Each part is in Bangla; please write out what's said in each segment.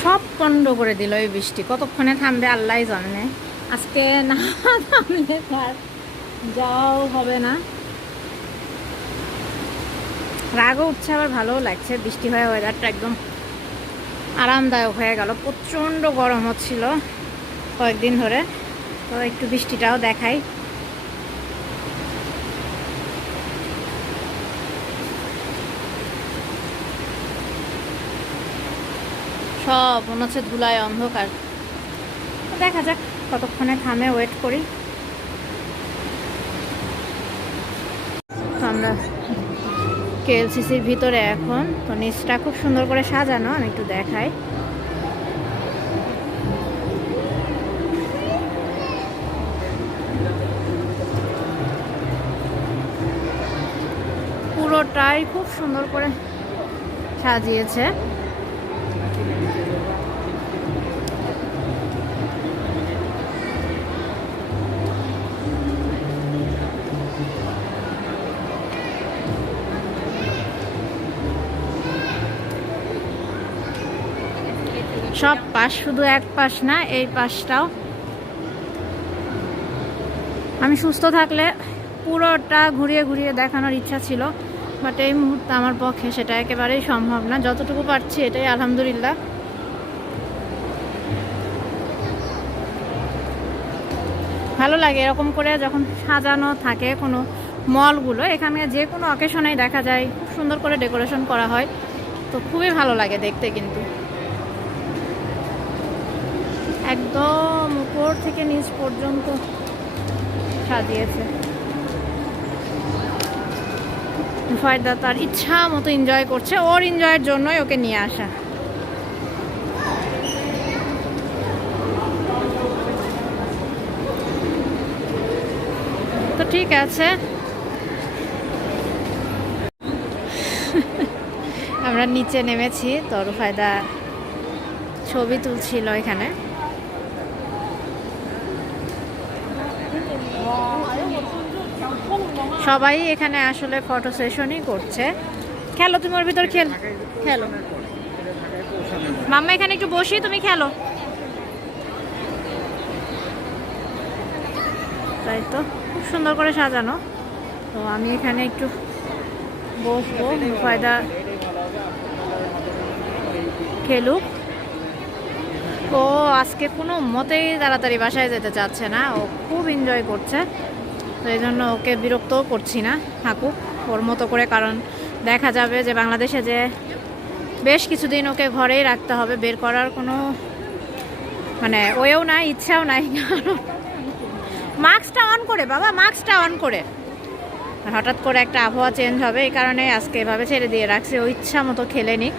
সব বন্ধ করে দিল এই বৃষ্টি, কতক্ষণে থামবে আল্লাহই জানে। আজকে না থামলে তার যাওয়াও হবে না। রাগও উঠছে আবার ভালোও লাগছে, বৃষ্টি হয়ে ওয়েদারটা একদম আরামদায়ক হয়ে গেল। প্রচণ্ড গরম হচ্ছিল কয়েকদিন ধরে, তো একটু বৃষ্টিটাও দেখাই। সব মনে হচ্ছে ধুলায় অন্ধকার। দেখা যাক কতক্ষণে থামে, ওয়েট করি। তো আমরা কেএলসিসির ভিতরে এখন, তো নিচটা খুব সুন্দর করে সাজানো, আমি একটু দেখাই। পুরোটাই খুব সুন্দর করে সাজিয়েছে। সব পাশ, শুধু এক পাশ না, এই পাশটাও। আমি সুস্থ থাকলে পুরোটা ঘুরিয়ে ঘুরিয়ে দেখানোর ইচ্ছা ছিল, বাট এই মুহূর্তে আমার পক্ষে সেটা একেবারেই সম্ভব না। যতটুকু পারছি এটাই আলহামদুলিল্লাহ। ভালো লাগে এরকম করে যখন সাজানো থাকে কোনো মলগুলো। এখানে যে কোনো অকেশনেই দেখা যায় খুব সুন্দর করে ডেকোরেশন করা হয়, তো খুবই ভালো লাগে দেখতে। কিন্তু একদম উপর থেকে নিচ পর্যন্ত সাজিয়েছে। ফায়দা তার ইচ্ছা মতো এনজয় করছে, ওর এনজয়ের জন্যই ওকে নিয়ে আসা। তো ঠিক আছে, আমরা নিচে নেমেছি। তো রুফায়দা ছবি তুলছিল এখানে। সবাই এখানে আসলে ফটো সেশনই করছে। খেলো তুমি ওর ভিতর, খেলো মাম্মা, এখানে একটু বসি, তুমি খেলো। তাই তো খুব সুন্দর করে সাজানো। তো আমি এখানে একটু বসবো, ফায়দা খেলুক। ও আজকে কোনো মতেই তাড়াতাড়ি বাসায় যেতে চাচ্ছে না, ও খুব এনজয় করছে। তো এই জন্য ওকে বিরক্তও করছি না, থাকুক ওর মতো করে। কারণ দেখা যাবে যে বাংলাদেশে যে বেশ কিছুদিন ওকে ঘরেই রাখতে হবে, বের করার কোনো মানে ওয়েও নাই, ইচ্ছাও নাই। মাস্কটা অন করে বাবা, মাস্কটা অন করে। হঠাৎ করে একটা আবহাওয়া চেঞ্জ হবে, এই কারণে আজকে এভাবে ছেড়ে দিয়ে রাখছে, ও ইচ্ছা মতো খেলে নিক।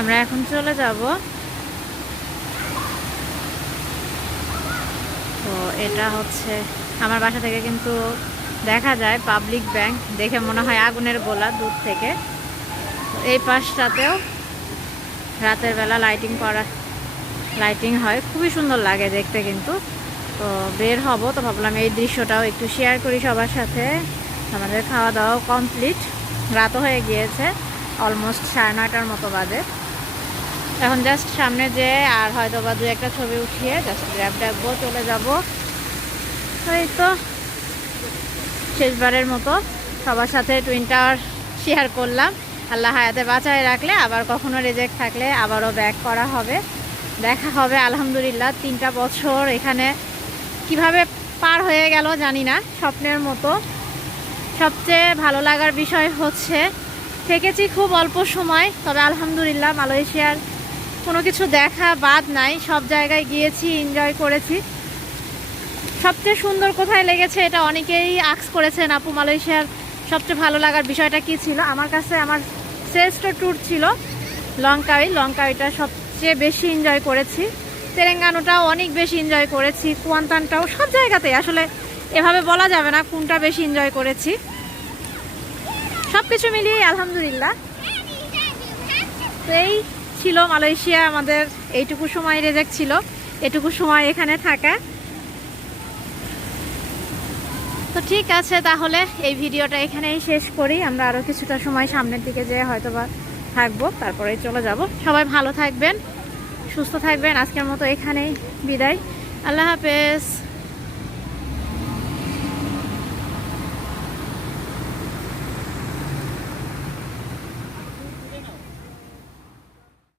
আমরা এখন চলে যাব। তো এটা হচ্ছে আমার বাসা থেকে কিন্তু দেখা যায় পাবলিক ব্যাংক, দেখে মনে হয় আগুনের গোলা দূর থেকে। এই পাশটাতেও রাতের বেলা লাইটিং হয়, খুবই সুন্দর লাগে দেখতে কিন্তু। তো বের হব, তো ভাবলাম এই দৃশ্যটাও একটু শেয়ার করি সবার সাথে। আমাদের খাওয়া দাওয়াও কমপ্লিট, রাতও হয়ে গিয়েছে, অলমোস্ট 9:30টার মতো বাজে। এখন জাস্ট সামনে যে আর হয়তো বা 2-1টা ছবি উঠিয়ে জাস্ট গ্র্যাব ডাকবো, চলে যাব। এই তো শেষবারের মতো সবার সাথে টুইন টাওয়ার শেয়ার করলাম। আল্লাহ হায়াতে বাঁচায় রাখলে আবার কখনো রিজেক্ট থাকলে আবারও ব্যাক করা হবে, দেখা হবে। আলহামদুলিল্লাহ 3টা বছর এখানে কিভাবে পার হয়ে গেল জানি না, স্বপ্নের মতো। সবচেয়ে ভালো লাগার বিষয় হচ্ছে থেকেছি খুব অল্প সময়, তবে আলহামদুলিল্লাহ মালয়েশিয়ার কোনো কিছু দেখা বাদ নাই, সব জায়গায় গিয়েছি, এনজয় করেছি। সবচেয়ে সুন্দর কোথায় লেগেছে এটা অনেকেই আস্ক করেছেন, আপু মালয়েশিয়ার সবচেয়ে ভালো লাগার বিষয়টা কি ছিল? আমার কাছে আমার শ্রেষ্ঠ ট্যুর ছিল লংকাউইটা সবচেয়ে বেশি এনজয় করেছি। তেলেঙ্গানাটাও অনেক বেশি এনজয় করেছি, কুয়ান্তানটাও, সব জায়গাতেই আসলে এভাবে বলা যাবে না কোনটা বেশি এনজয় করেছি। সব কিছু মিলিয়ে আলহামদুলিল্লাহ। তো এই ছিল মালয়েশিয়া, আমাদের এইটুকু সময় রিজেক্ট ছিল, এটুকু সময় এখানে থাকা। তো ঠিক আছে, তাহলে এই ভিডিওটা এখানেই শেষ করি। আমরা আরও কিছুটা সময় সামনের দিকে যেয়ে হয়তো বা থাকবো, তারপরে চলে যাব। সবাই ভালো থাকবেন, সুস্থ থাকবেন। আজকের মতো এখানেই বিদায়, আল্লাহ হাফেজ।